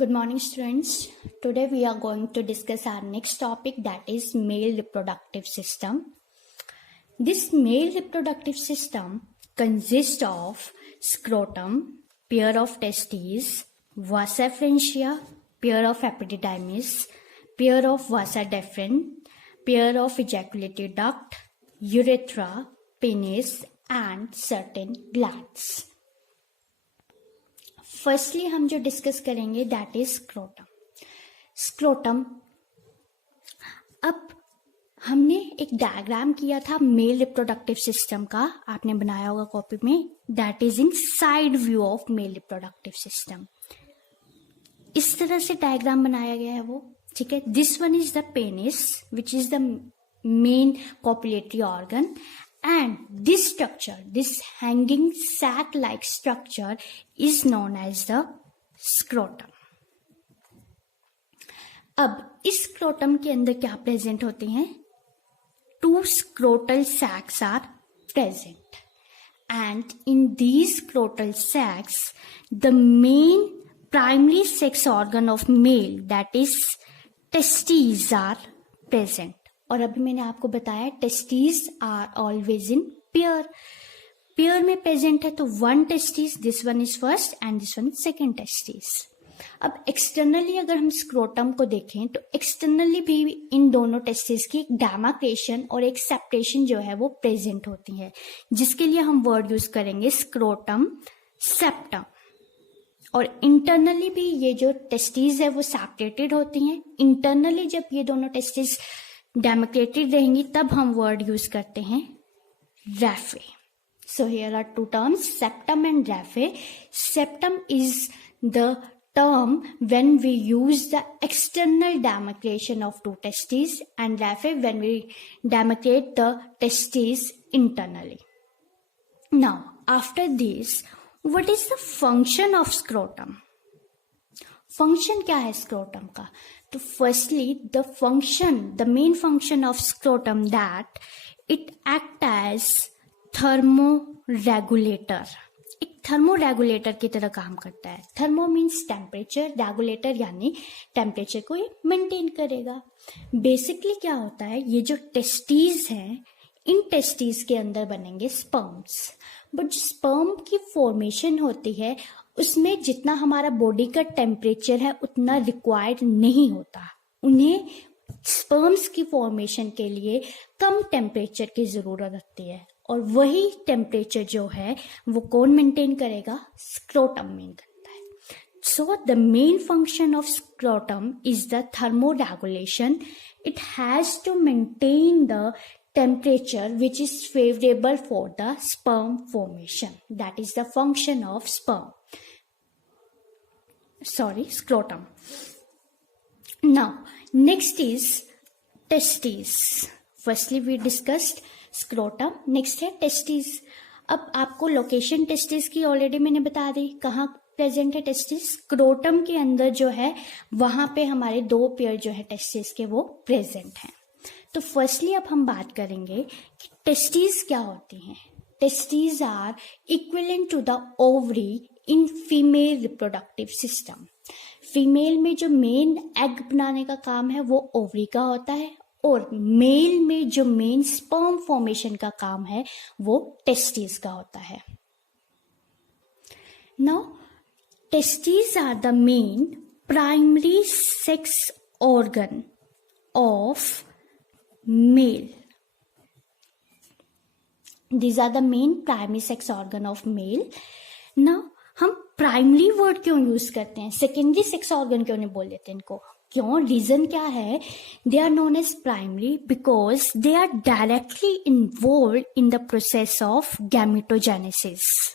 Good morning, students. Today we are going to discuss our next topic, that is male reproductive system. This male reproductive system consists of scrotum, pair of testes, vasa efferentia, pair of epididymis, pair of vasa deferens, pair of ejaculative duct, urethra, penis and certain glands. Firstly हम जो discuss करेंगे that is scrotum. Scrotum, अब हमने एक diagram किया था male reproductive system का, आपने बनाया होगा कॉपी में, that is in side view of male reproductive system. इस तरह से डायग्राम बनाया गया है वो, ठीक है. This one is the penis which is the main copulatory organ. And this structure, this hanging sac-like structure is known as the scrotum. अब इस scrotum के अंदर क्या प्रेजेंट होते हैं? Two scrotal sacs are present, and in these scrotal sacs, the main primary sex organ of male, that is testes, are present. और अभी मैंने आपको बताया testis are always in pair में प्रेजेंट है. तो one testis, this one is first and this one is second testis. अब externally अगर हम स्क्रोटम को देखें तो एक्सटर्नली भी इन दोनों टेस्टिस की एक डेमार्केशन और एक सेपरेशन जो है वो प्रेजेंट होती है, जिसके लिए हम वर्ड यूज करेंगे स्क्रोटम सेप्टम. और इंटरनली भी ये जो टेस्टिस है वो सेपरेटेड होती हैं. इंटरनली जब ये दोनों टेस्टिस डेमार्केटेड रहेंगी तब हम वर्ड यूज करते हैं raphe. So here are two terms, septum and raphe. Septum is the term when we use the external demarcation of two testes, and raphe when we demarcate the testes internally. Now, after this, what is the function of scrotum? Function क्या है scrotum का? तो firstly the main function of scrotum that it act as thermo regulator. एक thermo regulator की तरह काम करता है. थर्मो मीन्स टेम्परेचर, रेगुलेटर यानी टेम्परेचर को ये मेंटेन करेगा. बेसिकली क्या होता है, ये जो टेस्टीज हैं, इन टेस्टीज के अंदर बनेंगे स्पर्म्स. बट स्पर्म की फॉर्मेशन होती है उसमें जितना हमारा बॉडी का टेम्परेचर है उतना रिक्वायर्ड नहीं होता. उन्हें स्पर्म्स की फॉर्मेशन के लिए कम टेम्परेचर की जरूरत होती है, और वही टेम्परेचर जो है वो कौन मेंटेन करेगा? स्क्रोटम मेंटेन करता है. So the main function of scrotum is the thermoregulation. It has to maintain the temperature which is favorable for the sperm formation. That is the function of scrotum. Now, next is testes. Firstly, we discussed scrotum. Next है testes. अब आपको location testis की already मैंने बता दी. कहाँ present है testis? Scrotum के अंदर जो है वहां पे हमारे दो पेयर जो है टेस्टिस के वो प्रेजेंट हैं. तो फर्स्टली अब हम बात करेंगे कि टेस्टीज क्या होती हैं. Testes are equivalent to the ovary in female reproductive system. Female में जो मेन एग बनाने का काम है वो ओवरी का होता है, और मेल में जो मेन स्पर्म फॉर्मेशन का काम है वो टेस्टीज का होता है. Now testes are the main primary sex organ of male. These are the main primary sex organ of male. Now, हम प्राइमरी वर्ड क्यों यूज करते हैं, सेकेंडरी सेक्स ऑर्गन क्यों नहीं बोल देते इनको? क्यों? रीजन क्या है? They are known as primary because they are directly involve in the process of gametogenesis.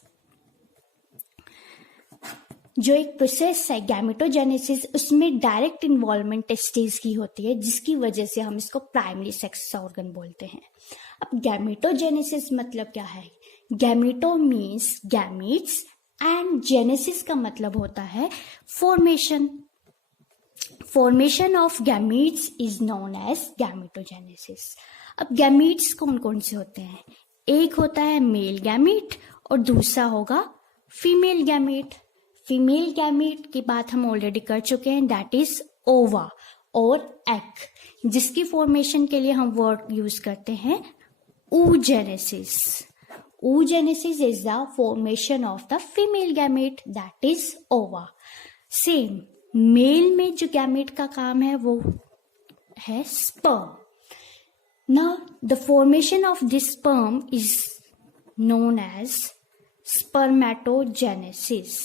जो एक प्रोसेस है गैमेटोजेनेसिस, उसमें डायरेक्ट इन्वॉल्वमेंट टेस्टिस की होती है, जिसकी वजह से हम इसको प्राइमरी सेक्स ऑर्गन बोलते हैं. अब गैमेटोजेनेसिस मतलब क्या है? Gameto means gametes and genesis का मतलब होता है formation. Formation of gametes is known as gametogenesis. अब गैमीट्स कौन कौन से होते हैं? एक होता है मेल गैमीट और दूसरा होगा फीमेल गैमीट. फीमेल गैमेट की बात हम ऑलरेडी कर चुके हैं, दैट इज ओवा और एग, जिसकी फॉर्मेशन के लिए हम वर्ड यूज करते हैं oogenesis. Oogenesis is the formation of the female gamete, that is ova. Same male में जो गैमेट का काम है वो है sperm. Now the formation of this sperm is known as spermatogenesis.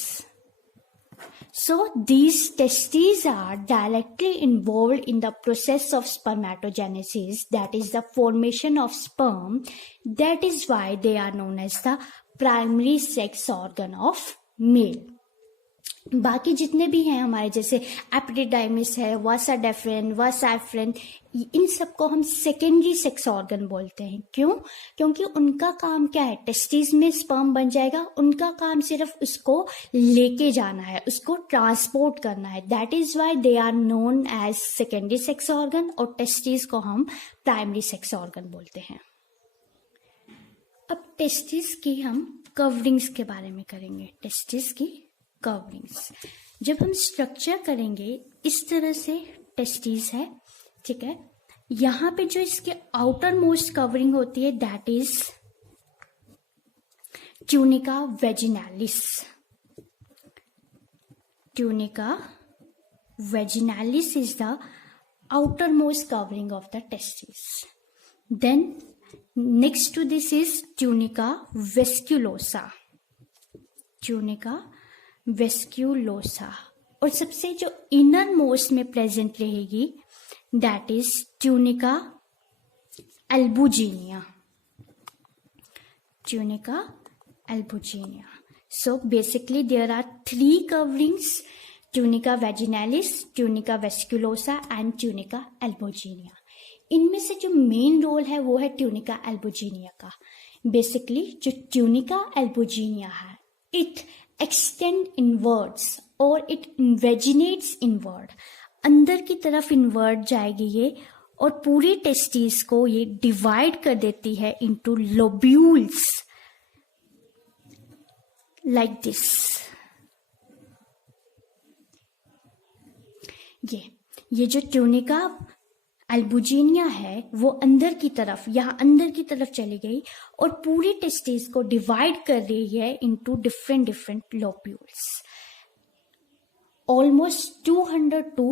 So these testes are directly involved in the process of spermatogenesis, that is the formation of sperm. That is why they are known as the primary sex organ of male. बाकी जितने भी हैं हमारे, जैसे epididymis है, वासा डेफरेन, वासाफ्रेन, इन सबको हम secondary sex organ बोलते हैं. क्यों? क्योंकि उनका काम क्या है, टेस्टिस में स्पर्म बन जाएगा, उनका काम सिर्फ उसको लेके जाना है, उसको ट्रांसपोर्ट करना है. That is why they are known as secondary sex organ, और टेस्टिस को हम प्राइमरी सेक्स ऑर्गन बोलते हैं. अब टेस्टिस की हम कवरिंग्स के बारे में करेंगे. टेस्टिस की कवरिंग्स, जब हम स्ट्रक्चर करेंगे इस तरह से टेस्टिस है, ठीक है. यहां पे जो इसके आउटर मोस्ट कवरिंग होती है that is tunica vaginalis. Tunica vaginalis is the outer most covering of the testis. Then next to this is tunica vasculosa. Tunica vasculosa, और सबसे जो इनर मोस्ट में प्रेजेंट रहेगी that is tunica albuginea. Tunica albuginea. So basically there are 3 coverings, tunica vaginalis, tunica vasculosa and tunica albuginea. इनमें से जो main role है वो है ट्यूनिका एल्बुजिनिया का. बेसिकली जो ट्यूनिका एल्बुजिनिया है, इट एक्सटेंड इनवर्ड्स और इट इन्वेजिनेट्स इनवर्ड, अंदर की तरफ इनवर्ड जाएगी ये, और पूरी टेस्टिस को ये डिवाइड कर देती है इनटू लोब्यूल्स लाइक दिस. ये जो ट्यूनिका एल्बुजिनिया है वो अंदर की तरफ, यहां अंदर की तरफ चली गई और पूरी टेस्टिस को डिवाइड कर रही है into different different lobules. Almost 200 to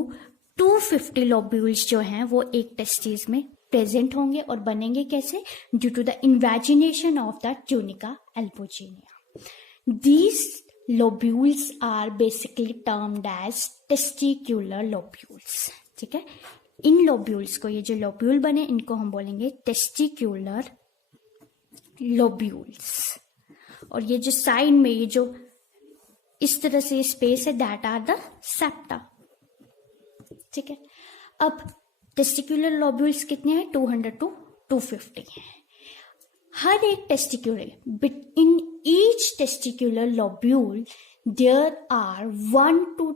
250 lobules जो हैं वो एक टेस्टिस में प्रेजेंट होंगे, और बनेंगे कैसे? Due to the invagination of the tunica albuginea. These lobules are basically termed as testicular lobules. ठीक है, इन लोब्यूल्स को, ये जो लोब्यूल बने इनको हम बोलेंगे टेस्टिक्यूलर लोब्यूल्स. और ये जो साइड में ये जो इस तरह से स्पेस है दैट आर द सेप्टा. ठीक है, अब टेस्टिक्यूलर लोब्यूल्स कितने हैं? 200 to 250 हैं. हर एक testicular, in each testicular lobule there are 1 to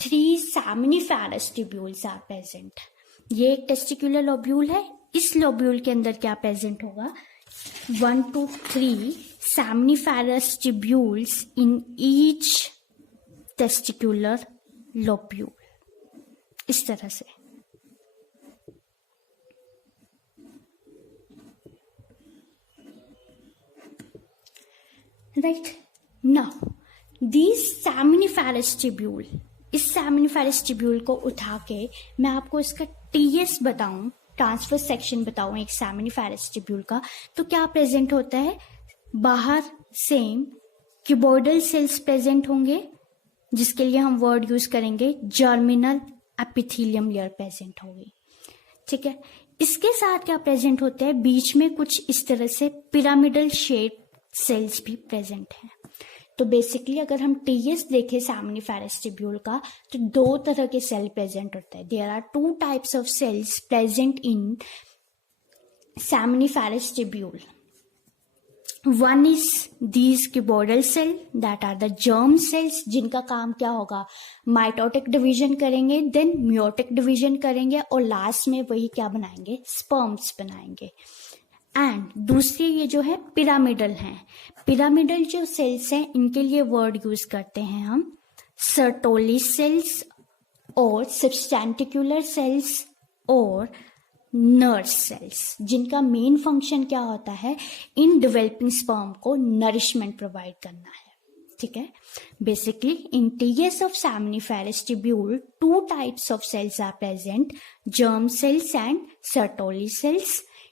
3 seminiferous tubules are present. ये एक टेस्टिक्यूलर लोब्यूल है, इस लोब्यूल के अंदर क्या प्रेजेंट होगा? 1 to 3 seminiferous tubules in each testicular lobule. इस तरह से. Right now, these seminiferous tubule, इस सेमिनिफेरस ट्यूब्यूल को उठा के मैं आपको इसका टीएस बताऊं, ट्रांसफर सेक्शन बताऊं एक सेमिनिफेरस ट्यूब्यूल का, तो क्या प्रेजेंट होता है? बाहर सेम क्यूबॉइडल सेल्स प्रेजेंट होंगे, जिसके लिए हम वर्ड यूज करेंगे जर्मिनल एपिथेलियम लेयर प्रेजेंट होगी. ठीक है, इसके साथ क्या प्रेजेंट होता है? बीच में कुछ इस तरह से पिरामिडल शेप सेल्स भी प्रेजेंट हैं. तो बेसिकली अगर हम टीएस देखें सेमिनिफेरस ट्यूब्यूल का, तो 2 तरह के सेल प्रेजेंट होते हैं. There are 2 types of cells present in seminiferous tubule. One is these cuboidal cell that are the germ cells, जिनका काम क्या होगा? माइटोटिक डिवीजन करेंगे, देन म्योटिक डिवीजन करेंगे, और लास्ट में वही क्या बनाएंगे? स्पर्म्स बनाएंगे. एंड दूसरे ये जो है पिरामिडल हैं. पिरामिडल जो सेल्स हैं इनके लिए वर्ड यूज करते हैं हम सर्टोली सेल्स और सब्सटेंटिकुलर सेल्स और नर्व सेल्स, जिनका मेन फंक्शन क्या होता है, इन डेवलपिंग स्पर्म को नरिशमेंट प्रोवाइड करना है। ठीक है, basically in TS of seminiferous tubule two types of cells are present, germ cells and Sertoli cells.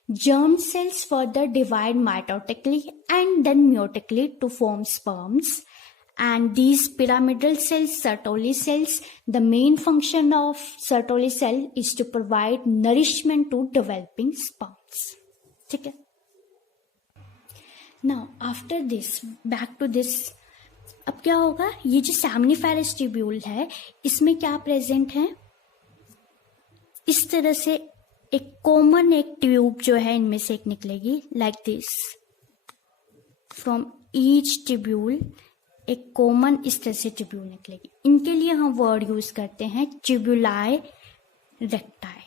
Germ cells further divide mitotically and then meiotically to form sperms. And these pyramidal cells, Sertoli cells, the main function of Sertoli cell is to provide nourishment to developing sperms. ठीक है? Now after this, back to this. अब क्या होगा, ये जो seminiferous tubule है इसमें क्या प्रेजेंट है, इस तरह से एक कॉमन एक ट्यूब जो है इनमें से एक निकलेगी like this, from each tubule एक कॉमन इस तरह से ट्यूब्यूल निकलेगी। इनके लिए हम वर्ड यूज करते हैं ट्यूबुलाई रेक्टाई।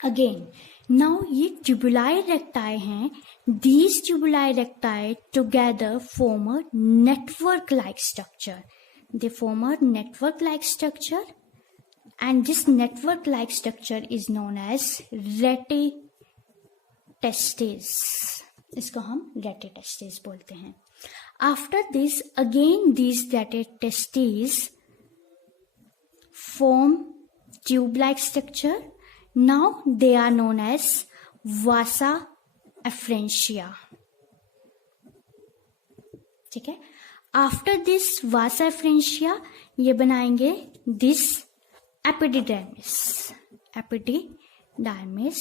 अगेन नाउ ये ट्यूबुलाई रेक्टाई हैं, these tubuli recti together form a network like structure. They form a network like structure, and this network like structure is known as retitestes. इसको हम retitestes बोलते हैं। After this, again these retitestes form tube like structure. Now they are known as vasa efferentia. ठीक है, after this Vasa efferentia ये बनाएंगे this epididymis. Epididymis,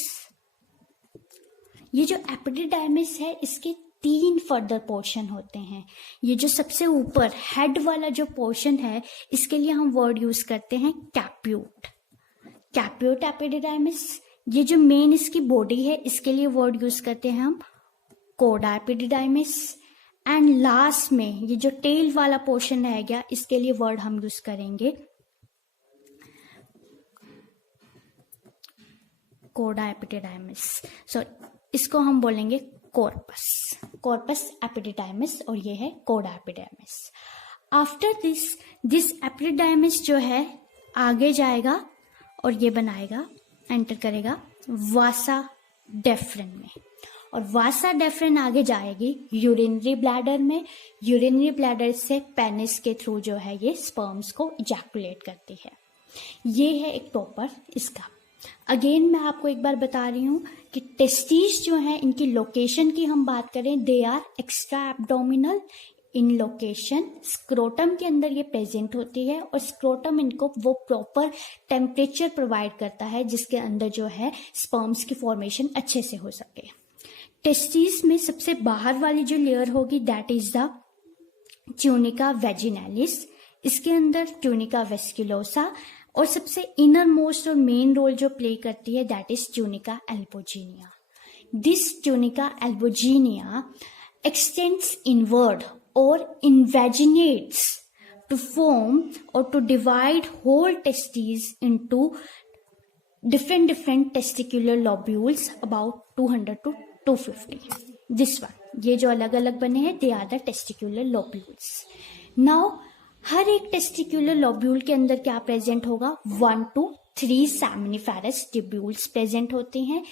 ये जो एपिडिडाइमिस है इसके 3 फर्दर पोर्शन होते हैं। ये जो सबसे ऊपर हेड वाला जो पोर्शन है इसके लिए हम वर्ड यूज करते हैं कैप्यूट। कैप्यूट एपिडिडाइमिस। ये जो मेन इसकी बॉडी है इसके लिए वर्ड यूज करते हैं हम कोडा एपिडिडाइमिस। एंड लास्ट में ये जो टेल वाला पोर्शन रह गया इसके लिए वर्ड हम यूज करेंगे कोडा एपिडिडाइमिस। सो इसको हम बोलेंगे कॉर्पस, कॉर्पस एपिडिडाइमिस, और ये है कोडा एपिडिडाइमिस। आफ्टर दिस एपिडिडाइमिस जो है आगे जाएगा और ये बनाएगा, एंटर करेगा वासा डेफ्रेन में, और वासा डेफ्रेन आगे जाएगी यूरिनरी ब्लैडर में। यूरिनरी ब्लैडर से पेनिस के थ्रू जो है ये स्पर्म्स को इजैकुलेट करती है। ये है एक प्रॉपर इसका। अगेन मैं आपको एक बार बता रही हूं कि टेस्टिस जो है इनकी लोकेशन की हम बात करें, they are extra abdominal in location. Scrotum के अंदर ये प्रेजेंट होती है और स्क्रोटम इनको वो प्रॉपर टेम्परेचर प्रोवाइड करता है जिसके अंदर जो है स्पर्म्स की फॉर्मेशन अच्छे से हो सके। टेस्टिस में सबसे बाहर वाली जो लेयर होगी that is the tunica vaginalis. इसके अंदर ट्यूनिका वेस्कुलोसा, और सबसे इनर मोस्ट और मेन रोल जो प्ले करती है that is tunica albuginea. This tunica albuginea extends inward or invaginates to form or to divide whole testes into different testicular lobules about 200 to 250. This one, ये जो अलग अलग बने हैं they are the testicular lobules. Now हर एक testicular lobule के अंदर क्या प्रेजेंट होगा, 1 to 3 सेमनिफेरस ट्यूब्यूल्स प्रेजेंट होते हैं।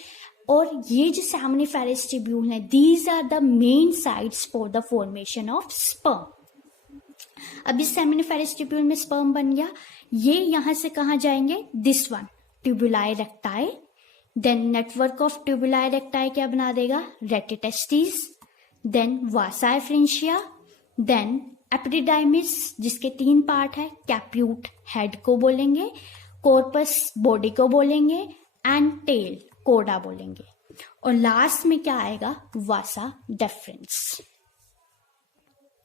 और ये जो सेमनिफेरस ट्यूब्यूल है these are the main sites for the formation of sperm. अब इस सेमनिफेरस ट्यूब्यूल में स्पर्म बन गया, ये यहां से कहां जाएंगे, this one tubuli recti, then network of tubuli recti क्या बना देगा, rete testis, then vasa efferentia, then epididymis जिसके 3 पार्ट है, कैप्यूट हेड को बोलेंगे, कॉर्पस बॉडी को बोलेंगे, एंड टेल कोडा बोलेंगे, और लास्ट में क्या आएगा, वासा डेफरेंस।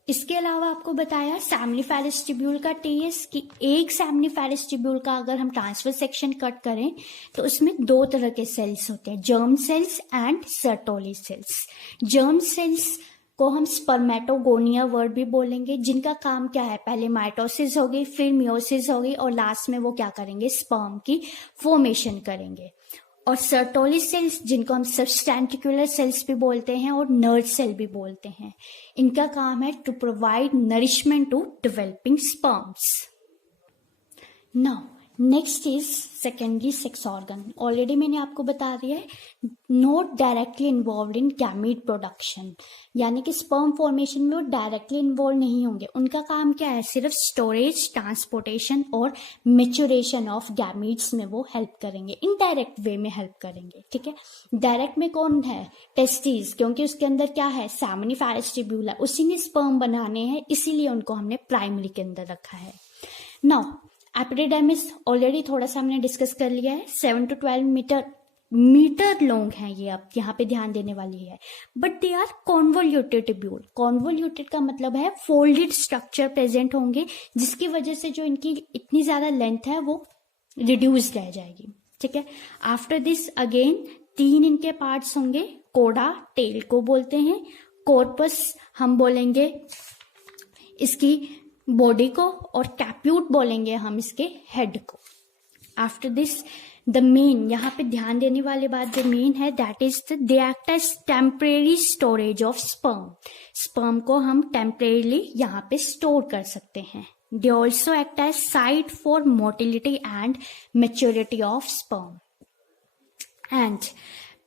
इसके अलावा आपको बताया सेमनिफेरस ट्यूब्यूल का टीएस कि एक सेमनिफेरस ट्यूब्यूल का अगर हम ट्रांसफर सेक्शन कट करें तो उसमें 2 तरह के सेल्स होते हैं, germ cells and Sertoli cells. Germ cells को हम स्पर्मेटोगोनिया वर्ड भी बोलेंगे, जिनका काम क्या है, पहले माइटोसिस होगी, फिर मियोसिस होगी, और लास्ट में वो क्या करेंगे, स्पर्म की फॉर्मेशन करेंगे। और सर्टोली सेल्स जिनको हम सबस्टैंटिकुलर सेल्स भी बोलते हैं और नर्व सेल भी बोलते हैं, इनका काम है to provide nourishment to developing sperms. Now next is secondary sex organ. Already मैंने आपको बता दिया है, not directly involve in gamete production, यानी कि स्पर्म फॉर्मेशन में वो डायरेक्टली इन्वॉल्व नहीं होंगे। उनका काम क्या है, सिर्फ स्टोरेज, ट्रांसपोर्टेशन और मेच्योरेशन ऑफ गैमीट्स में वो हेल्प करेंगे, इनडायरेक्ट वे में हेल्प करेंगे। ठीक है, डायरेक्ट में कौन है, टेस्टिस, क्योंकि उसके अंदर क्या है, सेमिनिफेरस ट्यूब्यूल है, उसी ने स्पर्म बनाने हैं, इसीलिए उनको हमने प्राइमरी के अंदर रखा है। नाउ एपिडिडाइमिस ऑलरेडी थोड़ा सा हमने डिस्कस कर लिया है, 7 to 12 मीटर लॉन्ग है ये, अब यहाँ पे ध्यान देने वाली है। But they are convoluted tubule. Convoluted का मतलब है फोल्डेड स्ट्रक्चर प्रेजेंट होंगे, जिसकी वजह से जो इनकी इतनी ज्यादा लेंथ है वो रिड्यूस रह जाएगी। ठीक है, आफ्टर दिस अगेन 3 इनके पार्ट्स होंगे। कोडा टेल को बोलते हैं, कॉर्पस हम बोलेंगे इसकी बॉडी को, और कैप्यूट बोलेंगे हम इसके हेड को। आफ्टर दिस द मेन, यहाँ पे ध्यान देने वाली बात जो मेन है, that is they act as temporary storage of sperm. Sperm को हम टेम्परेरीली यहाँ पे स्टोर कर सकते हैं। They also act as site for motility and maturity of sperm. And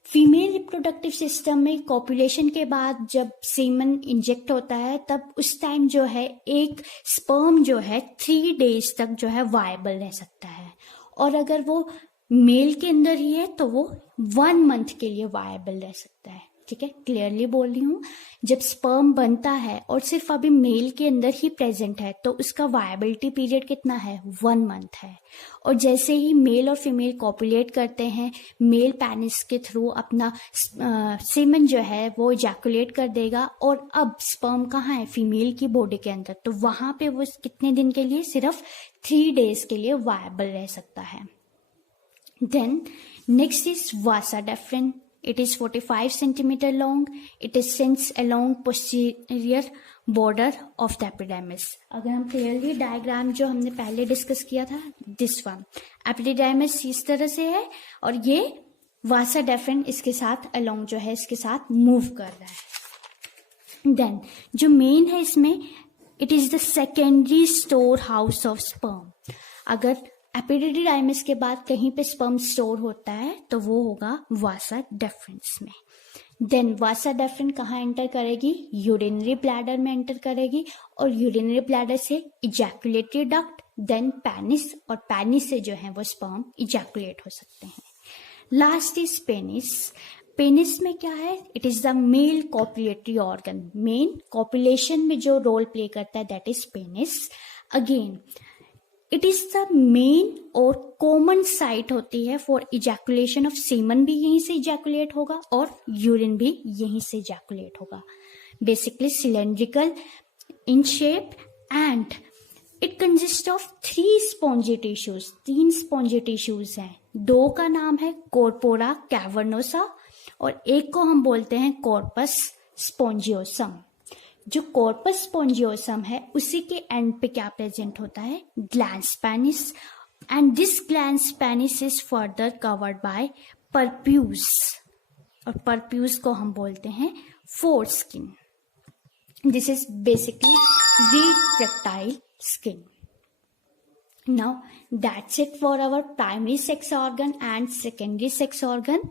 female reproductive system में कॉपुलेशन के बाद जब सीमन इंजेक्ट होता है, तब उस टाइम जो है एक स्पर्म जो है 3 days तक जो है वायबल रह सकता है, और अगर वो मेल के अंदर ही है तो वो 1 month के लिए वायबल रह सकता है। ठीक है, क्लियरली बोल रही हूँ, जब स्पर्म बनता है और सिर्फ अभी मेल के अंदर ही प्रेजेंट है तो उसका वायबिलिटी पीरियड कितना है, 1 month है। और जैसे ही मेल और फीमेल कॉपुलेट करते हैं, मेल पेनिस के थ्रू अपना सीमन जो है वो इजैकुलेट कर देगा, और अब स्पर्म कहाँ है, फीमेल की बॉडी के अंदर, तो वहां पे वो कितने दिन के लिए, सिर्फ 3 days के लिए वायबल रह सकता है। Then next is vasa deferens. It is 45 centimeter long. It is sends along posterior border of the epidermis. अगर हम क्लियरली डायग्राम जो हमने पहले डिस्कस किया था, दिस वन, एपिडिडाइमिस इस तरह से है और ये वासा डेफ्रिन इसके साथ अलोंग जो है इसके साथ मूव कर रहा है। देन जो मेन है इसमें, it is the secondary store house of sperm. अगर एपिडिडाइमिस के बाद कहीं पे स्पर्म स्टोर होता है तो वो होगा वासा डेफ्रिन्स में। देन वासा डेफ्रिन कहाँ एंटर करेगी, यूरिनरी ब्लैडर में एंटर करेगी, और यूरिनरी ब्लैडर से इजैकुलेटरी डक्ट, देन पेनिस, और पेनिस से जो है वो स्पर्म इजैकुलेट हो सकते हैं। Last is penis. पेनिस में क्या है, it is the male copulatory organ. Main copulation में जो रोल प्ले करता है that is penis. Again it is the main और कॉमन साइट होती है फॉर इजैकुलेशन ऑफ सीमन, भी यहीं से इजैकुलेट होगा और यूरिन भी यहीं से इजैकुलेट होगा। Basically cylindrical in shape and it consist of 3 spongy tissues. 3 spongy tissues हैं, 2 का नाम है कॉर्पोरा कैवर्नोसा और एक को हम बोलते हैं कॉर्पस स्पॉन्जियोसम। जो कॉर्पस स्पॉन्जियोसम है उसी के एंड पे क्या प्रेजेंट होता है, glans penis, and this glans penis is further covered by prepuce, और परप्यूज को हम बोलते हैं foreskin. This is basically retractile skin. Now that's it for our primary sex organ and secondary sex organ.